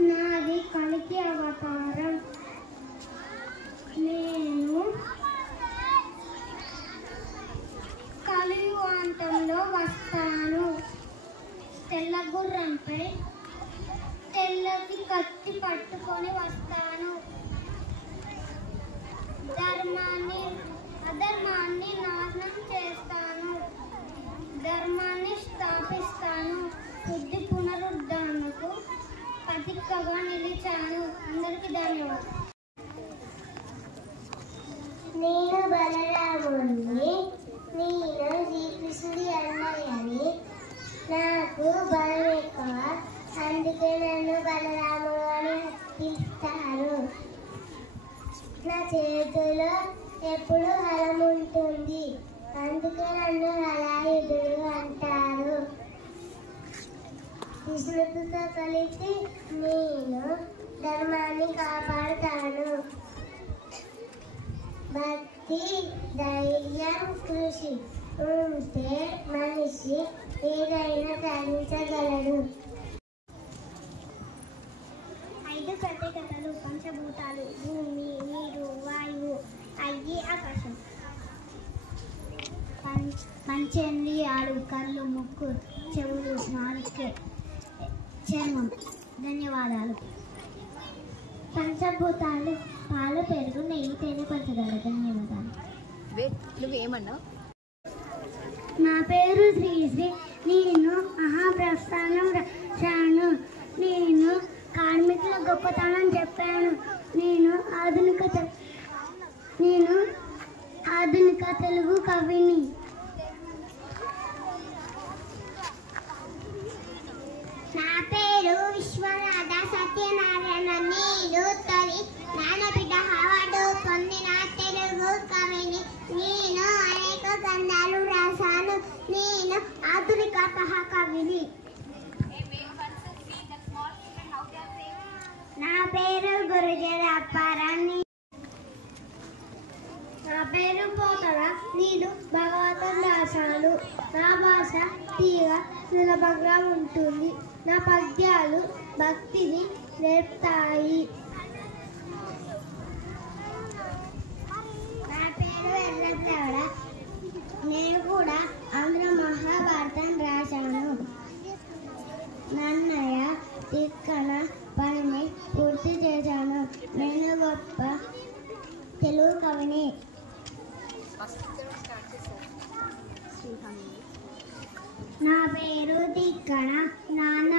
నాది కలికి అవతారం. నేను కలియుగాంతంలో వస్తాను. తెల్ల గుర్రంపై తెల్లటి కత్తి పట్టుకొని వస్తాను. అధర్మాన్ని నాశనం చేస్తాను. ధర్మాన్ని స్థాపిస్తాను. బుద్ధి పునరుద్ధరణకు ప్రతీకగా నిలిచాను. అందరికీ ధన్యవాదాలు. నేను బలరాముడిని. నేను శ్రీకృష్ణుడి అన్నయ్యని. నాకు బలం ఎక్కువ, అందుకే నన్ను బలరాముడు అని పిలుస్తారు. నా చేతిలో ఎప్పుడు హలం ఉంటుంది, అందుకే నన్ను హలాయుధుడు అంటారు. కృష్ణుడితో కలిసి నేను ధర్మాన్ని కాపాడుతాను. భక్తి, ధైర్యం, కృషి ఉంటే మనిషి ఏదైనా సాధించగలడు. 5 ప్రత్యేకతలు: పంచభూతాలు, భూమి, నీరు, వాయువు, అగ్ని, ఆకాశం. పంచేంద్రియాలు: కళ్ళు, ముక్కు, చెవులు, నాలుక, చర్మం. ధన్యవాదాలు. పంచభూతాలు: పాలు, పెరుగు, నెయ్యి, తేనె, పంచదార. ధన్యవాదాలు. నువ్వేమన్నావు? నా పేరు శ్రీశ్రీ. నేను మహాప్రస్థానం రాశాను. నేను కార్మికుల గొప్పతనం చెప్పాను. నేను ఆధునిక తెలుగు కవిని. నా పేరు విశ్వనాథ సత్యనారాయణ. నేను తొలి జ్ఞానపీఠ అవార్డు పొందిన తెలుగు కవిని. నేను అనేక గ్రంథాలు రాశాను. నేను ఆధునిక కవిని. నా పేరు గురుజల అప్పారాన్ని. నా పేరు పోతల. నేను భగవతం రాశాను. నా భాష తీగా సులభంగా ఉంటుంది. నా పద్యాలు భక్తిని నేర్పుతాయి. నా పేరు ఎర్రద్రవడ. నేను కూడా ఆంధ్ర మహాభారతం రాశాను. నన్నయ్య తిక్కన పనిని పూర్తి చేశాను. నేను గొప్ప తెలుగు కవిని. నా పేరు తిక్కన. నాన్న